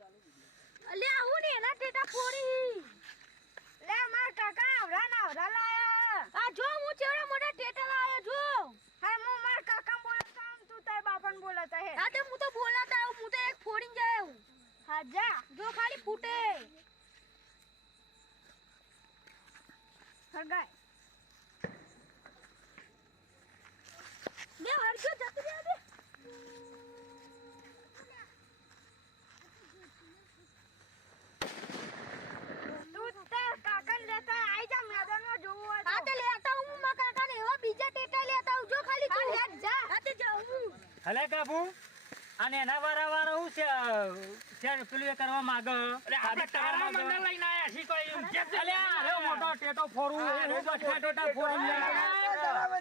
અલે આવું ને એના ટેટા ફોડી લે માર કાકા આવરા લાયા આ જો હું ચેવડા મોટા ટેટા લાયો જો હા હું માર કાકા બોલતા હું તું તાર બાપન બોલતા હે હા તે હું તો બોલતા હું તો એક ફોડીને જાયો હા જા જો ખાલી ફૂટે હરગાય લે હરજો જતી રે દે કાકા લેતા આઈ જા મેદાનમાં જોવું હોય હા તે લેતા હું માં કાકાને એવા બીજા ટેટા લેતા હું જો ખાલી તું લે જા હા તે જાઉં હલે કાબુ અને એના વારા હું છે પેલું કરવા માંગે અરે આપણે તારા મંડળ લઈને આયા છી કોઈ અલે અરે મોટો ટેટો ફોરું એ બઠા ટેટા ફોરી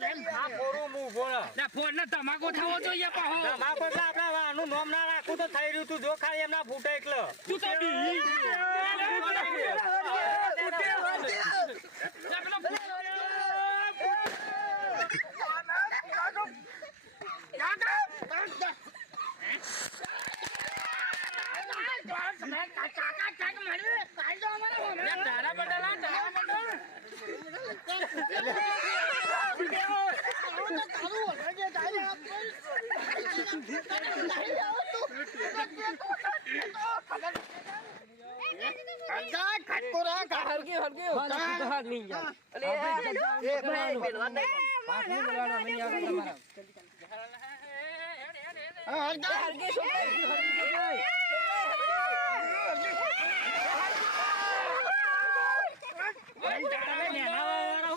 કેમ આ ફોરું મુ ફોર લે ફોર ને તમાકુ થાવો જોઈએ પાહો તમાકુ એટલે આપણે આનું નામ ના રાખું તો થઈ રહ્યું તું જો ખાલી એમના ફૂટે એકલો તું તો બી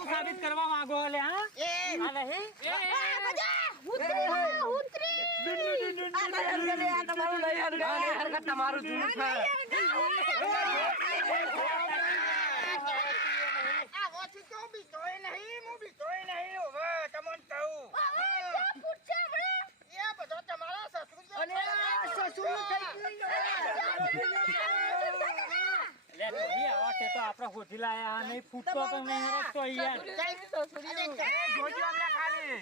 સાબિત કરવા માંગો લે હા તમારું જૂનું છે આપડે હોઠી લાયા નહીં ફૂટતો તો નહીં રખતો યાર જોજો અમને ખાલી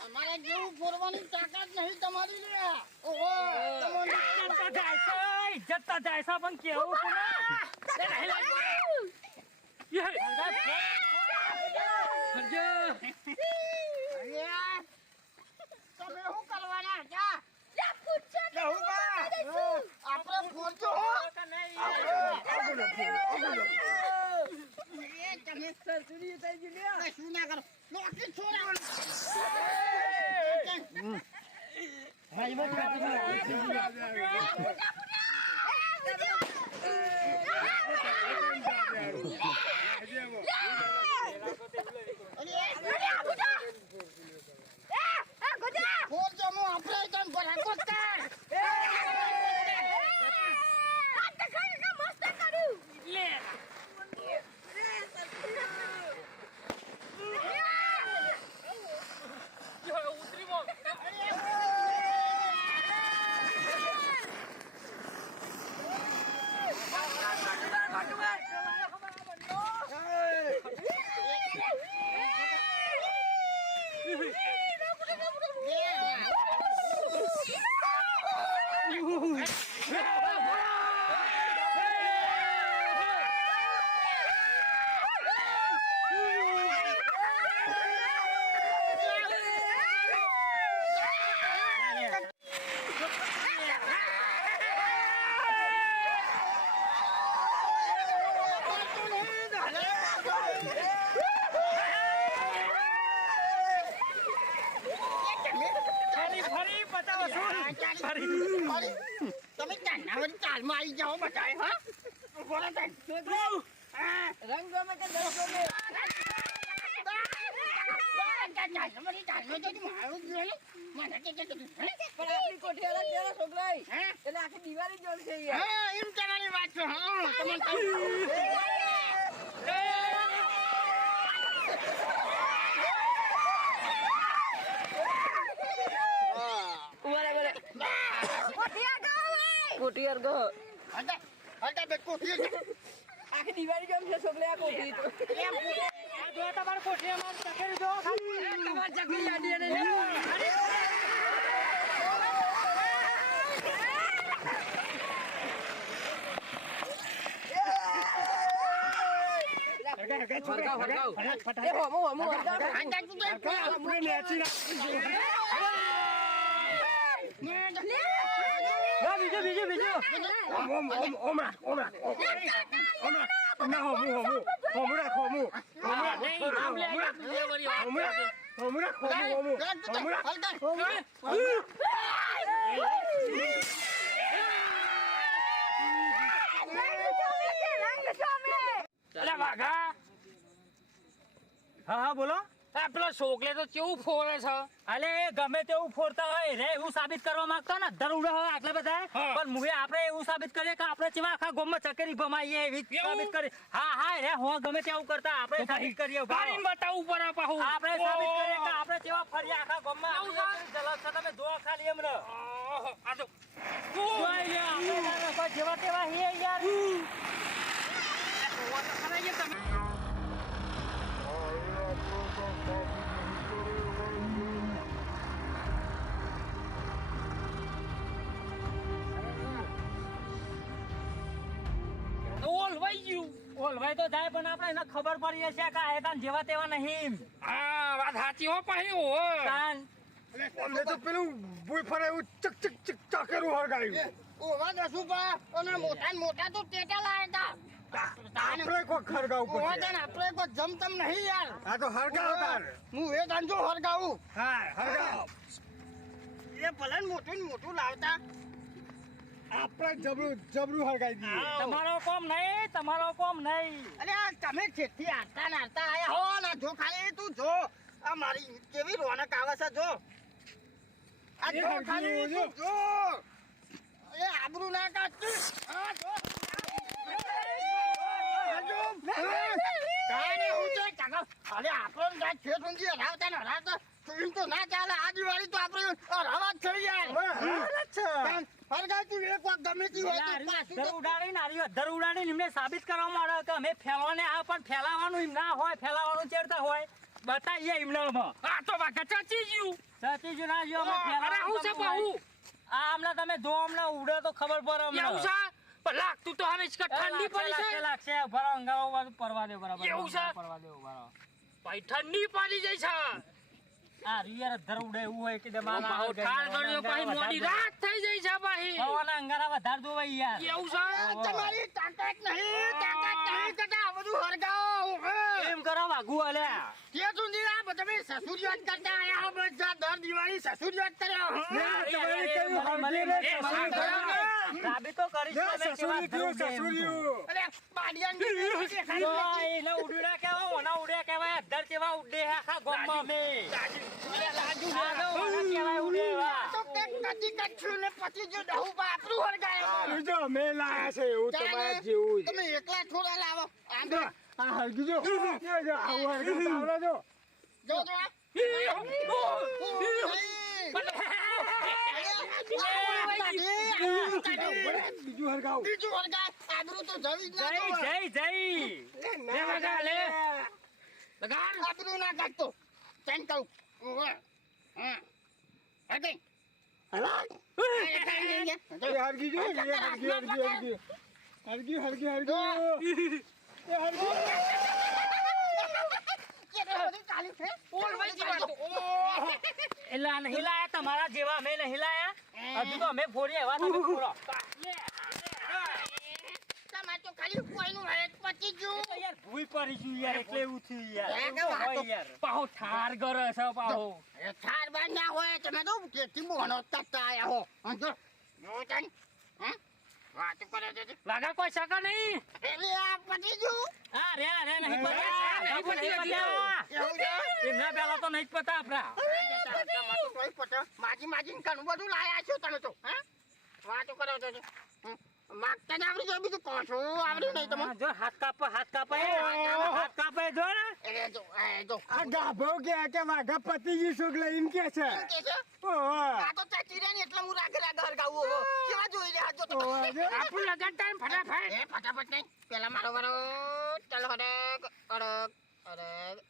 અમારે જેવું ફોરવાની તાકાત નહીં તમારી ઇજ્જત જાય છે પણ કેવું તમે શું કરવાના જા આપણે ફોરજો તમે સરસુરી થઈ ગઈ શું ના કરો લોકી છોડાવાનું ભાઈ મત તમે ચાલમાં આવી જાઓ બતાય હા બોલા રંગ ગમે કે દસ ગમે આપણી કોઠી અલગ તેરા છોકરા એટલે આખી દિવાળી જોડ છે એમ તમારી વાત છે કોઠિયાર ગો હટા બે કોઠિયાર આખી દિવાળી કેમ છે છોકલે આ કોઠી તો આ જો તમારી કોઠી અમારી ચકેરી જો ખાલી તમાર ચકલી આડી ને એ હોમો હા બોલો પેલો છોકલે તો કેવું ફોરે છે અલે એ ગમે તેવું ફોડતા હોય રે એવું સાબિત કરવા માંગતા ને દર ઉડે હોય આટલા બધા પણ મુએ આપણે એવું સાબિત કરીએ કે આપણે ચેવા આખા ગામમાં ચકેરી ભમાઈએ એવી સાબિત કરી હા રે હો ગમે તેવું કરતા આપણે સાબિત કરીએ ગાડીને બતાવવું પડે પાહુ આપણે સાબિત કરીએ કે આપણે ચેવા ફરી આખા ગામમાં આપણી જલસ છે તમે જો ખાલી એમને આ તો જોઈ લે આપણે કોઈ જેવા તેવા હે યાર ઓલવાઈ તો જાય પણ આપણે એને ખબર પડી છે કે આ એકાન જેવા તેવા નહીં હા વાત સાચી હો પાહી હો કાન અમને તો પેલું ભૂઈ ફરે એવું ચક ચક ચક ચાકેરું હળગાયું ઓવા દસુ પા અને મોટા તો ટેટા લાયા આપણે કોઈ ખરગાવું ઓવા પડશે તને આપણે કોઈ જમતમ નહીં યાર આ તો હળગાવ તાર હું એ દાંજો હરગાવું હા હળગાવ એ ભલે મોટું લાવતા આપણે જબરું હળગાઈ દઈએ તમારો કોમ નહીં અરે આ તમે છેથી હારતા આયા હો ને જો ખાલી તું જો આ મારી કેવી રોનક આવે છે જો આ જો ખાલી તું જો એ આબરૂ ના કાઢ આ જો કાને હું તો કાકા અરે આપણો ગાય છે તુંજી હરાવતા તું તો ના ચાલે આ દિવાળી તો આપણે હરાવા જ થઈ યાર હરગાય તું એક વાર ગમે તી હોય તો પાછું ધર ઉડાડીને એમને સાબિત કરવા માંડે કે અમે ફેલવાને આ પણ ફેલાવાનું એમ ના હોય ફેલાવાનું ચેડતા હોય બતાવીએ એમનામાં આ તો વાકા ચાચી જ્યું સાચી જ ના જો અરે હું છે બહુ આ હમણાં તમે જો હમણાં ઉડે તો ખબર પડે એવું છે પણ લાગતું તો હવે ઠંડી પડી છે લાગશે ભરો અંગાવો બાજુ પરવા દે બરાબર એવું છે? પરવા દે ભરો ભાઈ ઠંડી પડી જાય છે આ રિયર ધર ઉડે એવું હોય કે દમાલ બહુ ઠાર કર્યો પાહી મોડી રાત થઈ જાય છે પાહી હવાના અંગારા વધાર જોવાય યાર એવું છે તમારી તાકાત નહીં કટા આ બધું હરગાવ એમ કરો વાગુ અલ્યા કે સુધી આ તમે સસુરિયાત કરતા આયા બધા દર દિવાળી સસુરિયાત કર્યો સાબિતો કરીશ તમે કેવા ધર ઉડે એમ. અરે બાડિયાન એને ઉડ્યા કેવા ઓના ઉડ્યા કેવાય અધર કેવા ઉડે આખા ગામમાં મે કેવાય ઉડે તો કેક કદી કચ્છું ને પછી જો દહુ બાપરું હરગાય જો મેં લાયા છે એવું તમારા જેવું જ. તમે એકલા થોડા લાવો આમ જો, આ હળગી જો આવું હળગી આવડે જો જો બીજું હળગાવ બીજું હરગાય આબરૂ તો જવી જ ના જઈ લગાડ આબરૂ ના કાઢતો ચેન કહું ઓવે હા હરગાય હળગી જો હળગી એટલે નહીં લાયા તમારા જેવા અમે નહીં લાયા હજુ તો અમે ફોડીએ એવા તમે ફોડો તો ખાલી કોઈનું હેડ પચી ગયું તો યાર ભૂલ પડી ગયું યાર એટલે એવું થયું યાર એ એવું કેવું તો હોય હતું? યાર પાહો ઠાર કરે છે પાહો એ થાર બાર ના હોય તમે તો કેથી બોનો તકતા આયા હો અંજો નો તન હે વાત કરે છે લાગા કોઈ શકે નહીં એટલે આ પચી ગયું હા રે નહીં નહીં પતા પતા. એવું છે એમના પેલા તો નહીં જ પતા આપડા માજી કણું બધું લાયા છો તમે તો હે વાતો કરો છો માગતા ને આવડી જાય બીજું કહો છો આવડી નહીં તમે જો હાથ કાપે જો ને એ જો આ ગાભો કે વાઘા પતિજી સુગલે એમ કે છે એમ કે છે ઓહો આ તો ચાચી રહ્યા ને એટલે હું રાગે હરગાવું હો કેવા જોઈ રહ્યા જો તમે આપણું લગન ટાઈમ ફટાફટ એ ફટાફટ નહીં પેલા મારો વારો ચાલો અડગ અડગ અડગ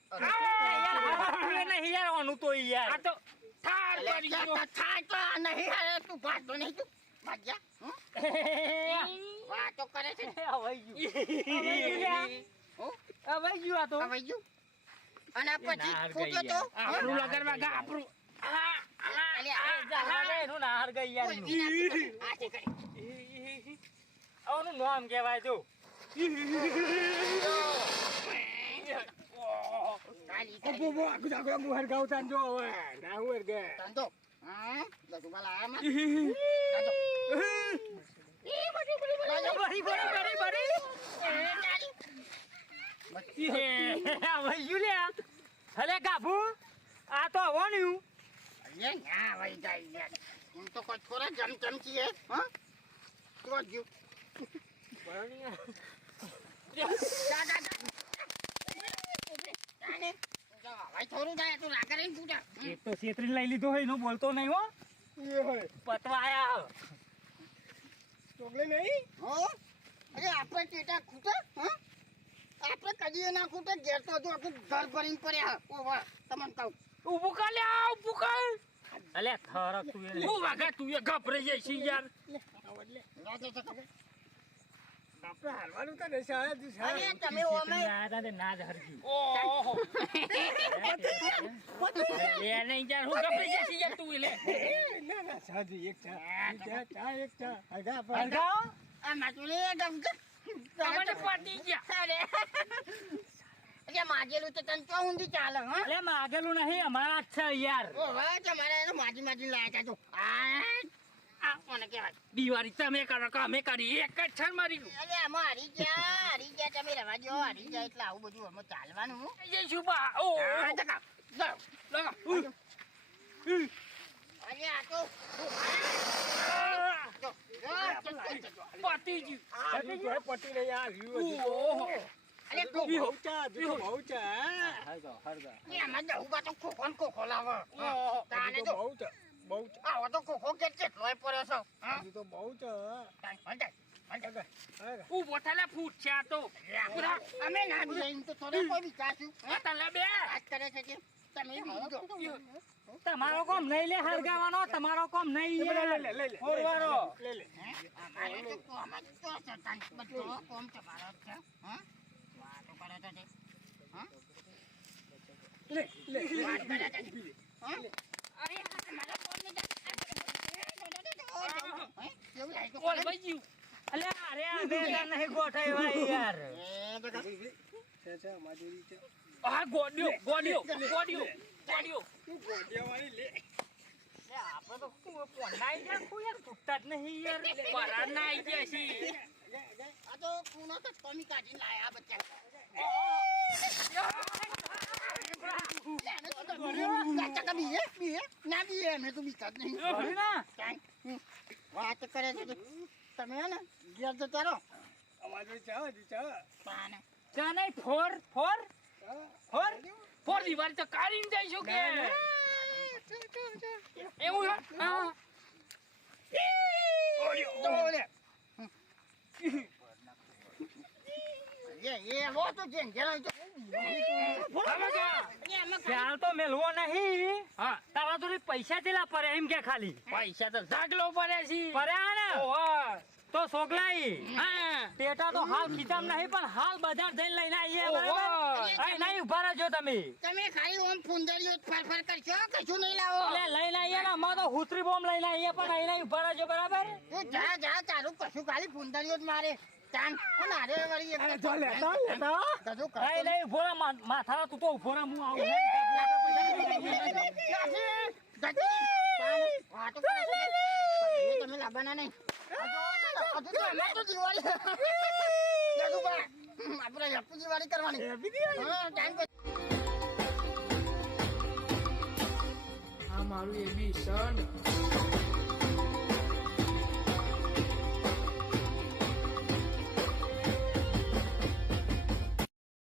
નહીં યાર આનું તો યાર આ તો થાર કરી ગયો થાય તો નહીં હારે તું ભાત તો નહીં તું ભાગ્યા વાતો કરે છે હવે ગયું આ તો હવે ગયું અને પછી ફૂટ્યો તો આપણું લગન માં આપણું એનું ના હાર ગઈ યાર આનું નામ કહેવાય જો બો આગુ હરગાવ તાન જો હવે ના હું હરગે તંતો હા દસુમાં લાયા માં હલે ગાભુ આ તો આવવાનું હું તો કોઈ થોડા જમચમચી હે હા તો ગયું થોડું જાય તું રાગે રહીને પૂછા એક તો છેતરી લઈ લીધો હોય એનું બોલતો નહીં હો એ હોય પતવા આયા ચોગલે નહીં હો અરે આપણે ટેટા ખૂટે હા આપણે કદી ના ખૂટે ઘેર તો જો આખું ઘર ભરીને પડ્યા ઓ વાહ તમને કહું ઊભું કર લે ઊભું કર અલે થરક તું એ હું વાગા તું એ ગભરાઈ જાય છે યાર રાજે છે ખબર આપણે હાલવાનું તો નહીં સાહેબ અરે તમે ઓમે ના જ હરજી ઓહો લે નહીં યાર હું ગભરાઈ જાય છે યાર તું લે ના સાજી એક ચા એક ચા હરગા હરગાવ આ માતુલે ગમત તમને પતી ગયા અરે અરે માજેલું તો તને તો ઊંધી ચાલે હા અલે માગેલું નહીં અમારા જ છે યાર ઓ વાહ તમારે એને માજી લાયા તા જો આ કોને કહેવાય દિવાળી તમે કરો કે અમે કરી એક જ છે મારી અરે આમાં હારી ગયા તમે રવા જો હારી ગયા એટલે આવું બધું આમાં ચાલવાનું જય શુભા ઓ હા જકા જાઓ લગા અરે આ તો પતી ગયું પટી નહીં આ ઓહો અરે તો બહુ ચા આમાં જવું તો ખોખો લાવે તાને તો જો બહુ આવો તો ખોખો કેટલોય પડ્યો છો હા તો બહુ ચા ઉભો થાલે ફૂટ છે આ તો અમે ના જઈને તો થોડે કોઈ વિચારશું તલે બે વાત કરે છે કે તમે બીજો તમારો કોમ નહીં લે હરગાવાનો તમારો કોમ નહીં લે ફોરવારો લે અમારે તો છે બધો કોમ તમારો છે હા વાતો કરે છે હા વાત કરે છે હા અરે મારા ફોન ને કેવું લાગે ઓલ ભાઈ ગયું અલે અરે આ બે નહીં ગોઠાય ભાઈ યાર છે માજોરી છે આ ગોડ્યો ગોડિયાવાળી લે લે આપણે તો કોનાઈ જાય કોઈ યાર ફૂટતા જ નહીં યાર પરા નાઈ જાય છે આ તો કુનો તો ટોમી કાઢીને લાયા બચ્ચા ના બીએ મેં તો બીતા જ નહીં વાત કરે છે તમે હે ને ઘેર જતા રહો અમારી ચા પાને ચા નહીં ફોર દિવાળી તો કાઢીને જઈશું કે એવું હા એ હો તો જેન ઘેર તો ચાલ તો મેલવો નહીં હા તારા તો પૈસા ચેલા પડે એમ કે ખાલી પૈસા તો ઝાગલો પડે છે પડ્યા ને તો સોગલાઈ હા ટેટા તો હાલ ખીચામ નહીં પણ હાલ બજાર જઈને લઈને આવીએ બરાબર અહીં નહીં ઉભા રહેજો તમે ખાલી ઓમ ફુંદરીઓ ફરફર કરશો કશું નહીં લાવો એટલે લઈને આવીએ ને અમાર તો હુતરી બોમ્બ લઈને આવીએ પણ અહીં નહીં ઉભા રહેજો બરાબર તું જા તારું કશું ખાલી ફુંદરીઓ જ મારે ચાન કોણ હારે વળી એક તો લેતા કશું નહીં નહીં ઉભો રહે માથા તું તો ઉભો રહે હું આવું તમે લાવવાના નહીં હજુ તો અમે તો દિવાળી આપણે હેપી દિવાળી કરવાની હા ટાઈમ આ મારું એબી સન